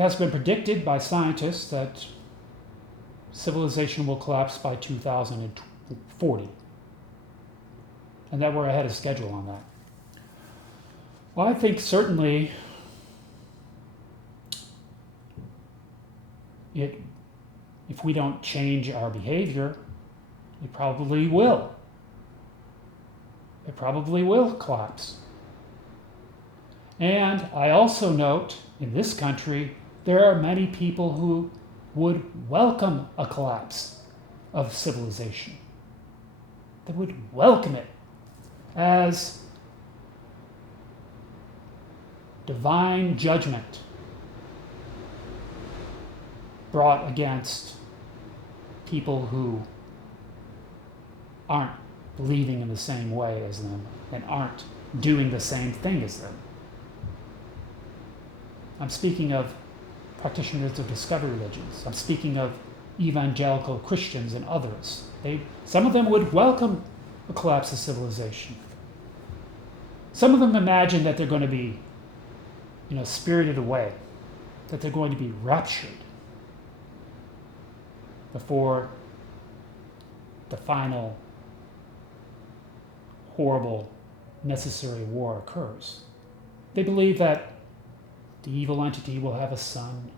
has been predicted by scientists that civilization will collapse by 2040, and that we're ahead of schedule on that. Well, I think certainly if we don't change our behavior, it probably will. It probably will collapse. And I also note in this country, there are many people who would welcome a collapse of civilization. They would welcome it as divine judgment brought against people who aren't believing in the same way as them and aren't doing the same thing as them. I'm speaking of practitioners of discovery religions. I'm speaking of evangelical Christians and others. Some of them would welcome a collapse of civilization. Some of them imagine that they're going to be, spirited away, that they're going to be raptured before the final horrible necessary war occurs. They believe that the evil entity will have a son.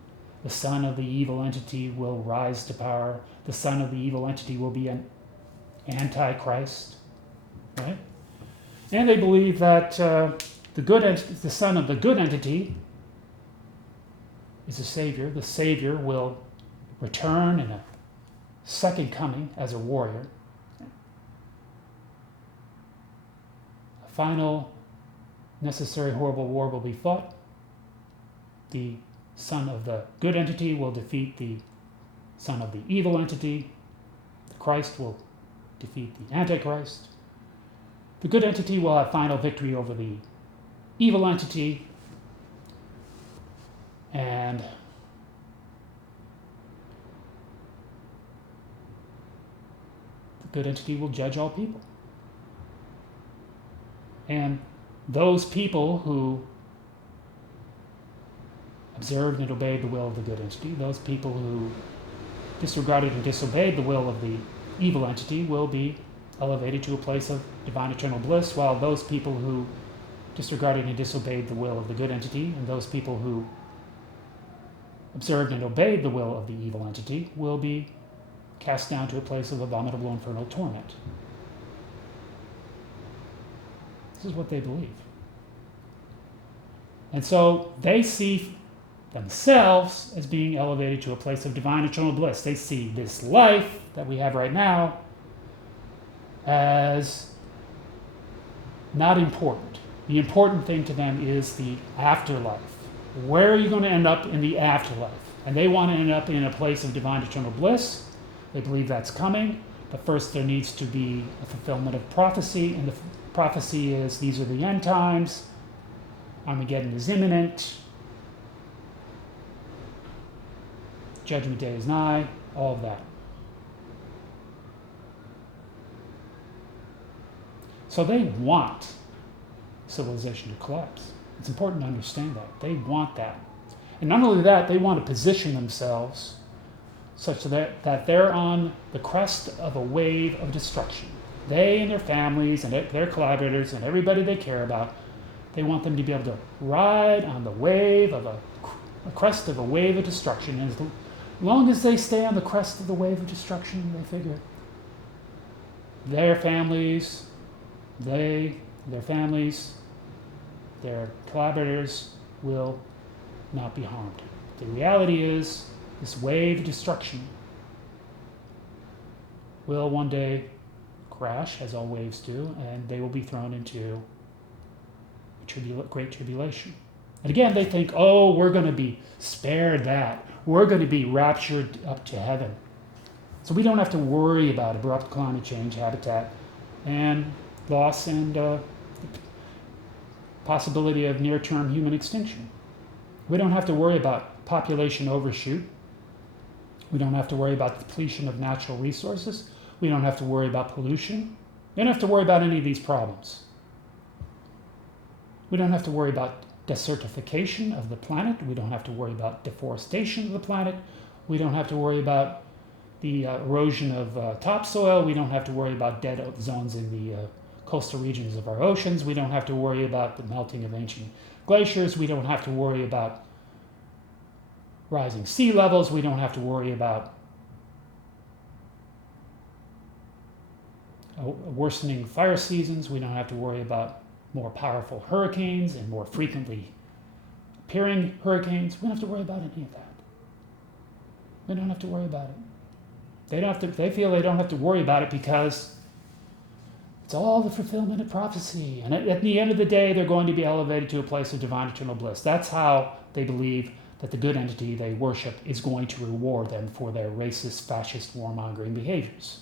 The son of the evil entity will rise to power. The son of the evil entity will be an antichrist, right? And they believe that the son of the good entity is a savior. The savior will return in a second coming as a warrior. A final necessary horrible war will be fought. The son of the good entity will defeat the son of the evil entity. The Christ will defeat the Antichrist. The good entity will have final victory over the evil entity, and the good entity will judge all people. And those people who observed and obeyed the will of the good entity, those people who disregarded and disobeyed the will of the evil entity will be elevated to a place of divine eternal bliss, while those people who disregarded and disobeyed the will of the good entity and those people who observed and obeyed the will of the evil entity will be cast down to a place of abominable infernal torment. This is what they believe. And so they see themselves as being elevated to a place of divine eternal bliss. They see this life that we have right now as not important. The important thing to them is the afterlife. Where are you going to end up in the afterlife? And they want to end up in a place of divine eternal bliss. They believe that's coming, but first there needs to be a fulfillment of prophecy, and the prophecy is these are the end times, Armageddon is imminent, Judgment Day is nigh, all of that. So they want civilization to collapse. It's important to understand that. They want that. And not only that, they want to position themselves such that they're on the crest of a wave of destruction. They and their families and their collaborators and everybody they care about, they want them to be able to ride on the wave of a crest of a wave of destruction. And as long as they stay on the crest of the wave of destruction, they figure their families, their collaborators will not be harmed. The reality is, this wave of destruction will one day crash, as all waves do, and they will be thrown into great tribulation. And again, they think, oh, we're going to be spared that. We're going to be raptured up to heaven. So we don't have to worry about abrupt climate change, habitat, and loss, and the possibility of near-term human extinction. We don't have to worry about population overshoot. We don't have to worry about depletion of natural resources. We don't have to worry about pollution. We don't have to worry about any of these problems. We don't have to worry about desertification of the planet. We don't have to worry about deforestation of the planet. We don't have to worry about the erosion of topsoil. We don't have to worry about dead zones in the coastal regions of our oceans. We don't have to worry about the melting of ancient glaciers. We don't have to worry about rising sea levels. We don't have to worry about worsening fire seasons. We don't have to worry about more powerful hurricanes and more frequently appearing hurricanes. We don't have to worry about any of that. We don't have to worry about it. They feel they don't have to worry about it because it's all the fulfillment of prophecy. And at the end of the day, they're going to be elevated to a place of divine eternal bliss. That's how they believe that the good entity they worship is going to reward them for their racist, fascist, warmongering behaviors.